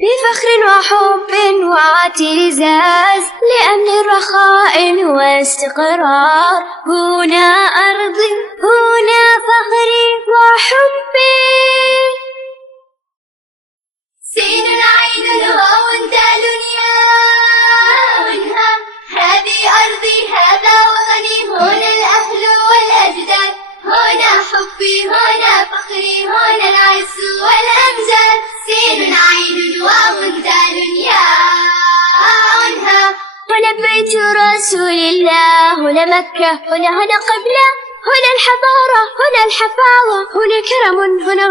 بفخر وحب واعتزاز لأمن رخاء واستقرار. هنا أرضي، هنا فخري وحبي. سين عين واو دال ياء، هذه أرضي هذا وطني، هنا الأهل والأجداد، هنا حبي هنا فخري، هنا العز والأمجاد. سين عين واو دال ياء، هنا بيت رسول الله، هنا مكة، هنا قبلة، هنا الحضارة، هنا الحفاوة، هنا كرم،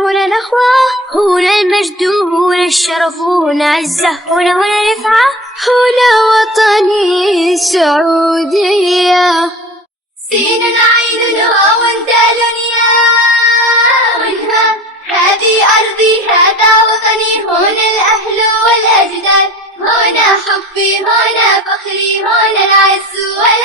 هنا نخوة، هنا المجد، هنا الشرف، هنا عزة، هنا رفعة، هنا وطني السعودية. سين عين واو دال ياء، هذه أرضي هذا وطني، هنا الأهل والأجداد، هنا حبي هنا فخري، هنا العز والأمجاد.